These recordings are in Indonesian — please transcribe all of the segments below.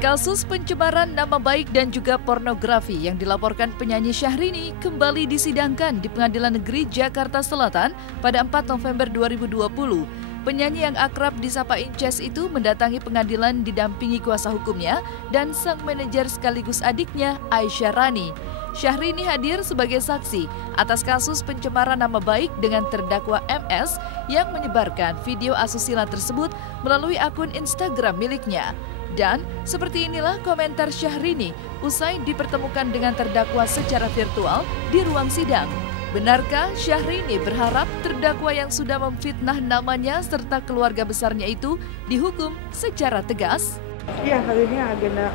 Kasus pencemaran nama baik dan juga pornografi yang dilaporkan penyanyi Syahrini kembali disidangkan di Pengadilan Negeri Jakarta Selatan pada 4 November 2020. Penyanyi yang akrab disapa Inces itu mendatangi pengadilan didampingi kuasa hukumnya dan sang manajer sekaligus adiknya Aisyah Rani. Syahrini hadir sebagai saksi atas kasus pencemaran nama baik dengan terdakwa MS yang menyebarkan video asusila tersebut melalui akun Instagram miliknya. Dan seperti inilah komentar Syahrini usai dipertemukan dengan terdakwa secara virtual di ruang sidang. Benarkah Syahrini berharap terdakwa yang sudah memfitnah namanya serta keluarga besarnya itu dihukum secara tegas? Iya, hari ini agenda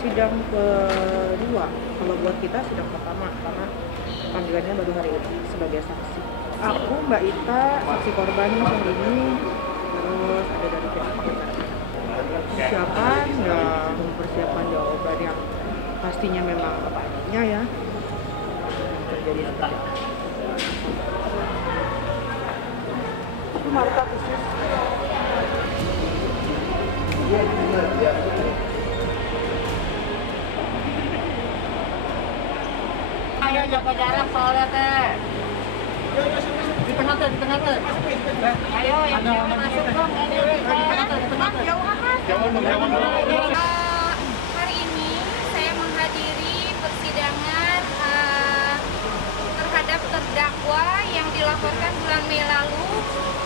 sidang kedua. Kalau buat kita sidang pertama karena panggilannya baru hari ini sebagai saksi. Aku, Mbak Ita, saksi korban Syahrini, terus ada dari pihak pengacara. Persiapan ya, mempersiapkan jawaban yang pastinya memang apa adanya ya, terjadi seperti apa. Itu Marta khusus. Ayo jaga jarak soalnya teh. Di tengah teh, di tengah teh. Ayo yang masuk dong. Hari ini saya menghadiri persidangan terhadap terdakwa yang dilaporkan bulan Mei lalu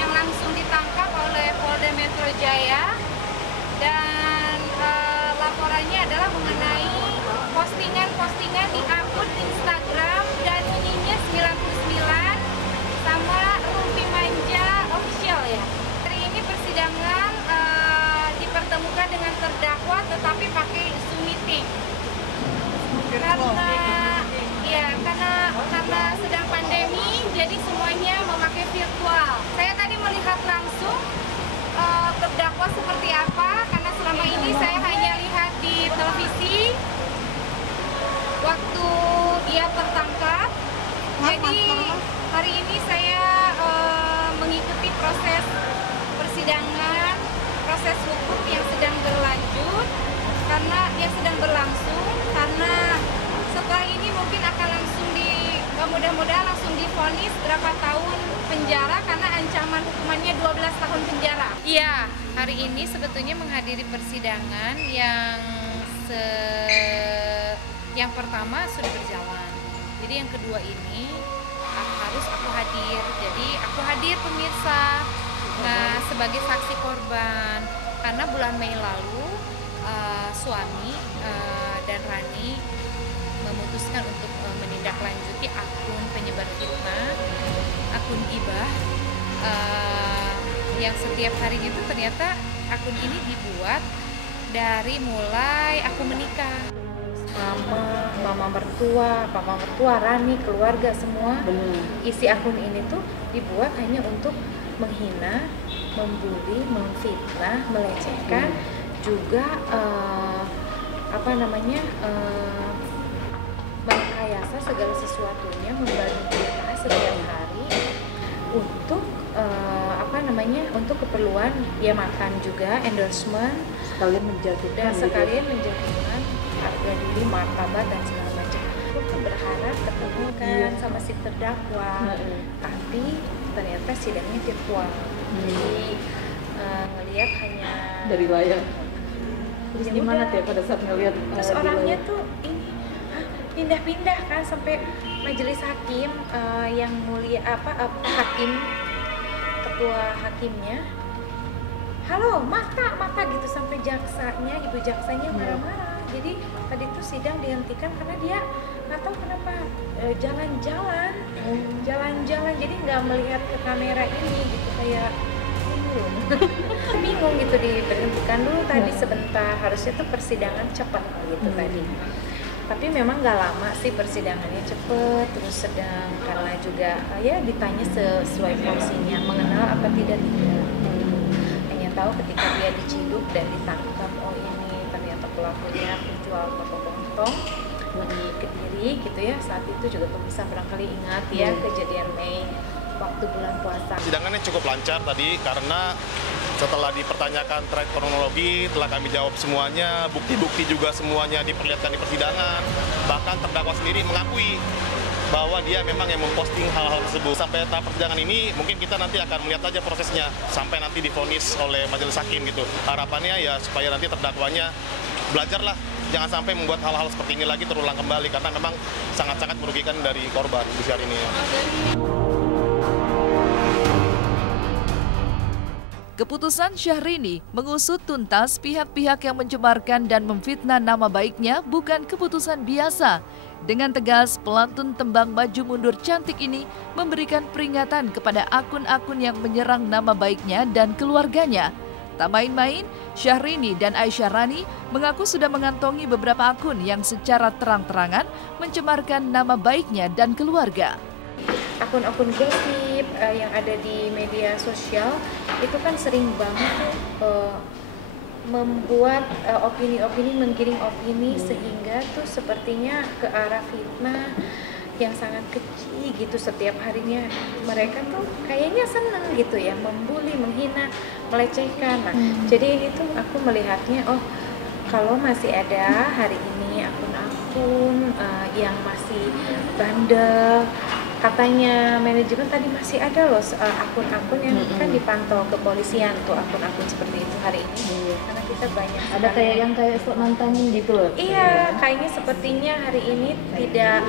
yang langsung ditangkap oleh Polda Metro Jaya, dan laporannya adalah mengenai postingan-postingan di akun Instagram dan ininya 99 sama Rumpi Manja Official ya. Hari ini persidangan dipertemukan dengan terdakwa tetapi pakai Zoom meeting. Karena sedang pandemi, jadi semuanya memakai virtual. Saya tadi melihat langsung terdakwa seperti apa, karena selama ini saya hanya lihat di televisi waktu dia tertangkap. Jadi hari ini saya mengikuti proses persidangan, proses hukum yang sedang berlanjut, karena yang sedang berlangsung, karena setelah ini mungkin akan langsung mudah-mudahan langsung divonis berapa tahun penjara, karena ancaman hukumannya 12 tahun penjara. Iya, hari ini sebetulnya menghadiri persidangan yang pertama sudah berjalan. Jadi yang kedua ini harus aku hadir. Jadi aku hadir pemirsa. Nah, sebagai saksi korban, karena bulan Mei lalu suami dan Rani memutuskan untuk menindaklanjuti akun penyebar fitnah, akun gibah, yang setiap harinya itu ternyata akun ini dibuat dari mulai aku menikah. Mama mertua, Rani, keluarga semua. Isi akun ini tuh dibuat hanya untuk menghina, membuli, memfitnah, melecehkan, juga merekayasa segala sesuatunya, membantu kita setiap hari untuk untuk keperluan ya, makan juga, endorsement, sekalian menjatuhkan harga diri, martabat dan segala macam. Aku berharap ketemu kan sama si terdakwa, tapi ternyata sidangnya virtual. Jadi ngelihat hanya Dari layar. Terus gimana teh pada saat ngelihat? Terus orangnya tuh ini pindah-pindah kan sampai majelis hakim, yang mulia hakim, ketua hakimnya, halo mata gitu, sampai jaksanya, ibu jaksanya marah-marah. Jadi tadi tuh sidang dihentikan karena dia nggak tahu kenapa jalan-jalan, jadi nggak melihat ke kamera ini gitu, kayak bingung gitu, diberhentikan dulu tadi sebentar, harusnya tuh persidangan cepat gitu tadi. Tapi memang nggak lama sih persidangannya, cepet, terus sedang karena juga ya ditanya sesuai porsinya, mengenal apa tidak. Hanya tahu ketika dia diciduk dan ditangkap, oh ini ternyata pelakunya penjual toko-toko di Kediri gitu ya. Saat itu juga pemirsa barangkali ingat ya, kejadian Mei waktu bulan puasa. Sidangannya cukup lancar tadi karena setelah dipertanyakan terkait kronologi, telah kami jawab semuanya, bukti-bukti juga semuanya diperlihatkan di persidangan. Bahkan terdakwa sendiri mengakui bahwa dia memang yang memposting hal-hal tersebut. Sampai tahap persidangan ini mungkin kita nanti akan melihat aja prosesnya sampai nanti divonis oleh majelis hakim gitu. Harapannya ya supaya nanti terdakwanya belajarlah, jangan sampai membuat hal-hal seperti ini lagi terulang kembali karena memang sangat-sangat merugikan dari korban di hari ini. Keputusan Syahrini mengusut tuntas pihak-pihak yang mencemarkan dan memfitnah nama baiknya bukan keputusan biasa. Dengan tegas, pelantun tembang maju mundur cantik ini memberikan peringatan kepada akun-akun yang menyerang nama baiknya dan keluarganya. Tak main-main, Syahrini dan Aisyah Rani mengaku sudah mengantongi beberapa akun yang secara terang-terangan mencemarkan nama baiknya dan keluarga. Akun-akun gosip yang ada di media sosial itu kan sering banget membuat opini-opini, menggiring opini sehingga tuh sepertinya ke arah fitnah yang sangat kecil gitu. Setiap harinya mereka tuh kayaknya senang gitu ya, membuli, menghina, melecehkan. Nah, jadi ini tuh aku melihatnya, oh kalau masih ada hari ini akun-akun yang masih bandel. Katanya manajemen tadi masih ada loh akun-akun yang kan dipantau kepolisian tuh akun-akun seperti itu hari ini. Karena kita banyak Ada kayak yang kayak nantangin gitu loh. Iya, kayaknya sepertinya hari ini tidak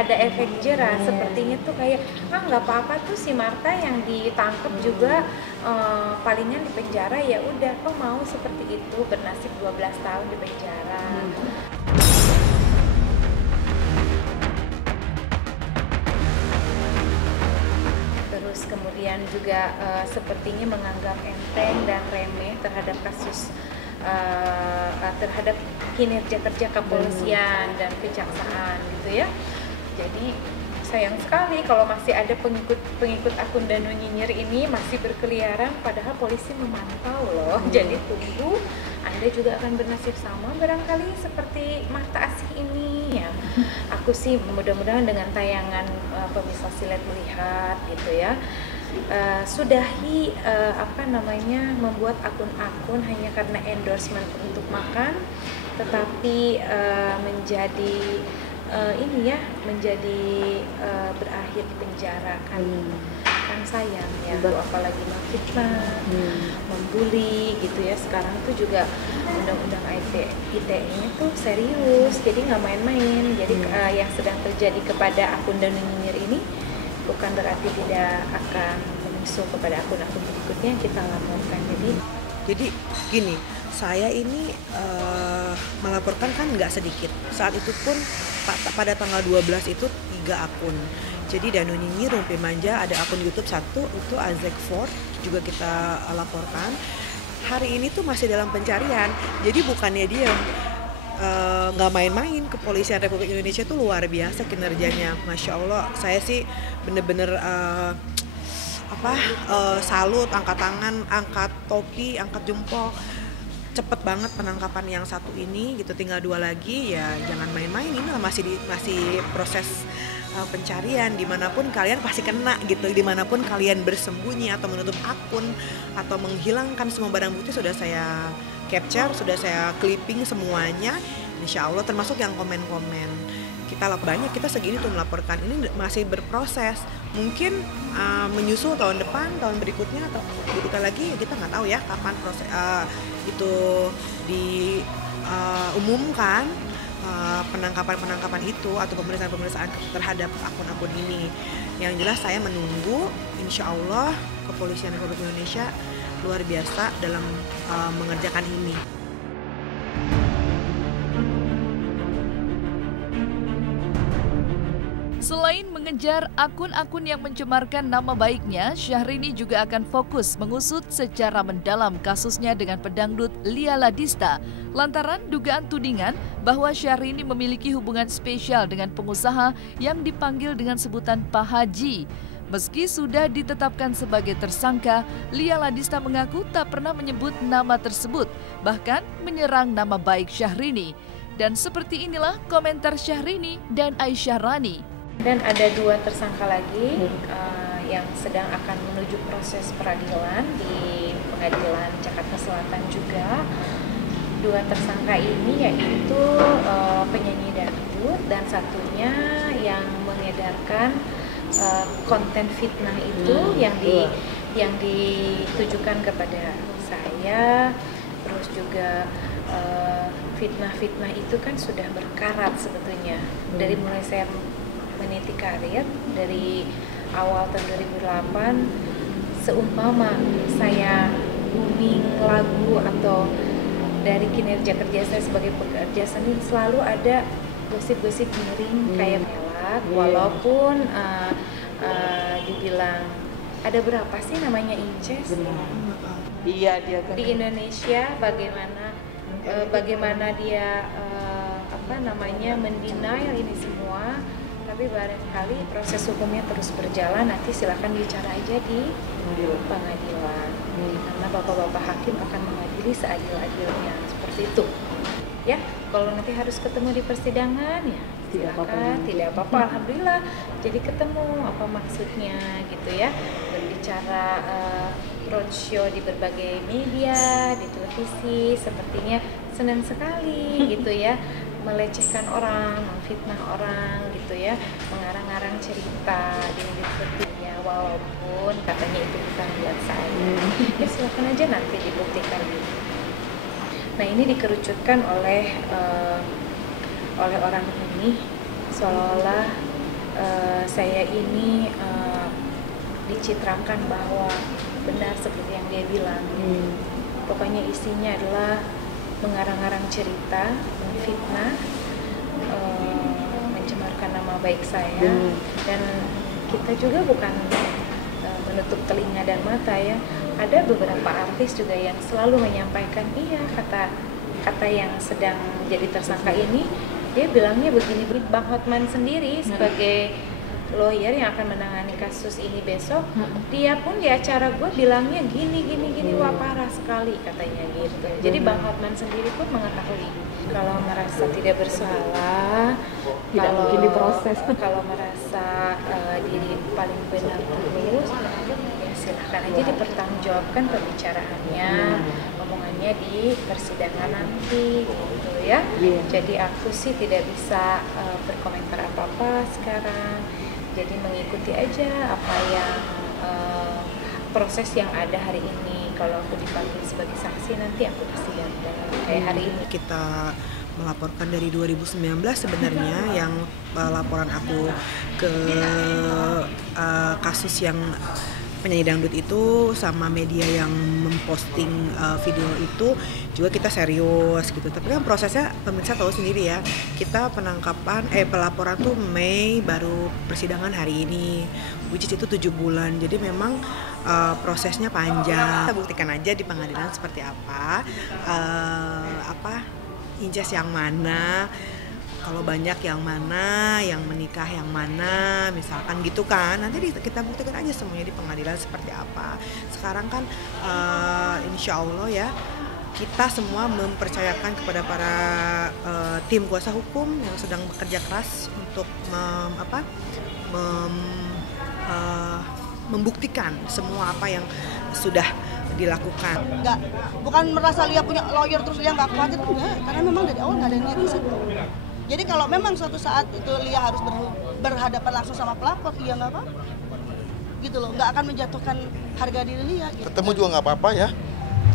ada efek jerah. Sepertinya tuh kayak nggak apa-apa tuh si Marta yang ditangkap juga palingan di penjara, ya udah kok mau seperti itu, bernasib 12 tahun di penjara. Terus kemudian juga sepertinya menganggap enteng dan remeh terhadap kasus terhadap kinerja kerja kepolisian dan kejaksaan gitu ya. Jadi sayang sekali kalau masih ada pengikut akun Danu Nyinyir ini masih berkeliaran padahal polisi memantau loh. Jadi tunggu, Anda juga akan bernasib sama barangkali seperti Marta Asih ini ya. Aku sih mudah-mudahan dengan tayangan pemirsa Silet Melihat gitu ya. Sudahi membuat akun-akun hanya karena endorsement untuk makan, tetapi menjadi berakhir di penjara kan sayang ya. Apalagi memfitnah, membuli gitu ya. Sekarang tuh juga undang-undang ITE-nya tuh serius, jadi nggak main-main. Jadi yang sedang terjadi kepada akun Danu Nyinyir ini bukan berarti tidak akan menyusul kepada akun-akun berikutnya yang kita laporkan. Jadi gini, saya ini melaporkan kan nggak sedikit. Saat itu pun pada tanggal 12 itu 3 akun. Jadi Danu Nyinyir, Rumpi Manja, ada akun YouTube 1 itu Azek Ford juga kita laporkan. Hari ini tuh masih dalam pencarian. Jadi bukannya dia nggak main-main, kepolisian Republik Indonesia tuh luar biasa kinerjanya, Masya Allah. Saya sih bener-bener salut, angkat tangan, angkat topi, angkat jempol. Cepet banget penangkapan yang satu ini gitu, tinggal 2 lagi ya, jangan main-main. Ini masih proses pencarian, dimanapun kalian pasti kena gitu, dimanapun kalian bersembunyi atau menutup akun atau menghilangkan semua barang bukti sudah saya capture, sudah saya clipping semuanya, insya Allah, termasuk yang komen-komen. Kita segini tuh melaporkan, ini masih berproses, mungkin menyusul tahun depan, tahun berikutnya atau berikutnya lagi, kita nggak tahu ya kapan proses itu diumumkan. Penangkapan itu atau pemeriksaan terhadap akun-akun ini. Yang jelas saya menunggu, insya Allah Kepolisian Republik Indonesia luar biasa dalam mengerjakan ini. Selain mengejar akun-akun yang mencemarkan nama baiknya, Syahrini juga akan fokus mengusut secara mendalam kasusnya dengan pedangdut Lia Ladista lantaran dugaan tudingan bahwa Syahrini memiliki hubungan spesial dengan pengusaha yang dipanggil dengan sebutan Pak Haji. Meski sudah ditetapkan sebagai tersangka, Lia Ladista mengaku tak pernah menyebut nama tersebut, bahkan menyerang nama baik Syahrini. Dan seperti inilah komentar Syahrini dan Aisyah Rani. Dan ada 2 tersangka lagi yang sedang akan menuju proses peradilan di Pengadilan Jakarta Selatan juga. 2 tersangka ini yaitu penyanyi dangdut dan satunya yang mengedarkan konten fitnah itu yang ditujukan kepada saya. Terus juga fitnah-fitnah itu kan sudah berkarat sebetulnya dari mulai saya meniti karir dari awal tahun 2008. Seumpama saya booming lagu atau dari kinerja kerja saya sebagai pekerja seni, selalu ada gosip-gosip miring kayak melak, walaupun dibilang ada berapa sih namanya inces Iya, dia kan di Indonesia, bagaimana dia mendenial ini semua. Tapi barangkali proses hukumnya terus berjalan, nanti silakan bicara aja di pengadilan. Karena bapak-bapak hakim akan mengadili seadil-adilnya, seperti itu. Ya, kalau nanti harus ketemu di persidangan ya silakan, tidak apa-apa. Alhamdulillah jadi ketemu, apa maksudnya gitu ya, berbicara roadshow di berbagai media, di televisi, sepertinya senang sekali gitu ya, melecehkan orang, memfitnah orang gitu ya, mengarang-arang cerita di media, walaupun katanya itu bukan buat saya. Ya silakan aja nanti dibuktikan. Nah, ini dikerucutkan oleh orang ini seolah-olah saya ini dicitrakan bahwa benar seperti yang dia bilang. Pokoknya isinya adalah mengarang-arang cerita, memfitnah, mencemarkan nama baik saya. Dan kita juga bukan menutup telinga dan mata ya. Ada beberapa artis juga yang selalu menyampaikan, iya kata yang sedang jadi tersangka ini, dia bilangnya begini. Bang Hotman sendiri sebagai lawyer yang akan menangani kasus ini besok, dia pun di acara gue bilangnya gini, wah parah sekali katanya gitu. Jadi Bang Hotman sendiri pun mengetahui kalau merasa tidak bersalah, tidak mungkin diproses. Kalau merasa diri paling benar terus, ya silahkan aja dipertanggungjawabkan pembicaraannya, omongannya di persidangan nanti gitu ya. Jadi aku sih tidak bisa berkomentar apa-apa sekarang. Jadi mengikuti aja apa yang proses yang ada hari ini. Kalau aku dipanggil sebagai saksi, nanti aku persidangan kayak hari ini. Kita melaporkan dari 2019 sebenarnya yang laporan aku ke kasus yang penyanyi dangdut itu sama media yang memposting video itu juga kita serius gitu. Tapi kan prosesnya pemirsa tahu sendiri ya, kita pelaporan tuh Mei, baru persidangan hari ini, which is itu 7 bulan. Jadi memang prosesnya panjang. Kita buktikan aja di pengadilan seperti apa inces yang mana, kalau banyak yang mana, yang menikah yang mana, misalkan gitu kan. Nanti kita buktikan aja semuanya di pengadilan seperti apa. Sekarang kan insya Allah ya, kita semua mempercayakan kepada para tim kuasa hukum yang sedang bekerja keras untuk membuktikan semua apa yang sudah dilakukan. Bukan merasa Lia punya lawyer terus Lia nggak khawatir, enggak, karena memang dari awal nggak ada niat di situ. Jadi kalau memang suatu saat itu Lia harus berhadapan langsung sama pelapor, ya nggak apa-apa, gitu loh, nggak akan menjatuhkan harga diri Lia. Gitu. Ketemu juga nggak apa-apa ya?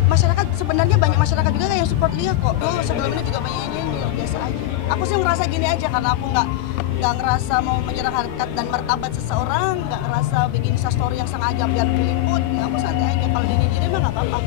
Masyarakat sebenarnya banyak masyarakat juga yang support Lia kok. Sebelum ini juga banyak yang biasa aja. Aku sih ngerasa gini aja karena aku nggak ngerasa mau menyerang harkat dan martabat seseorang, nggak ngerasa bikin story yang sengaja biar diliput. Ya aku santai aja, kalau dinyinyirin mah nggak apa-apa.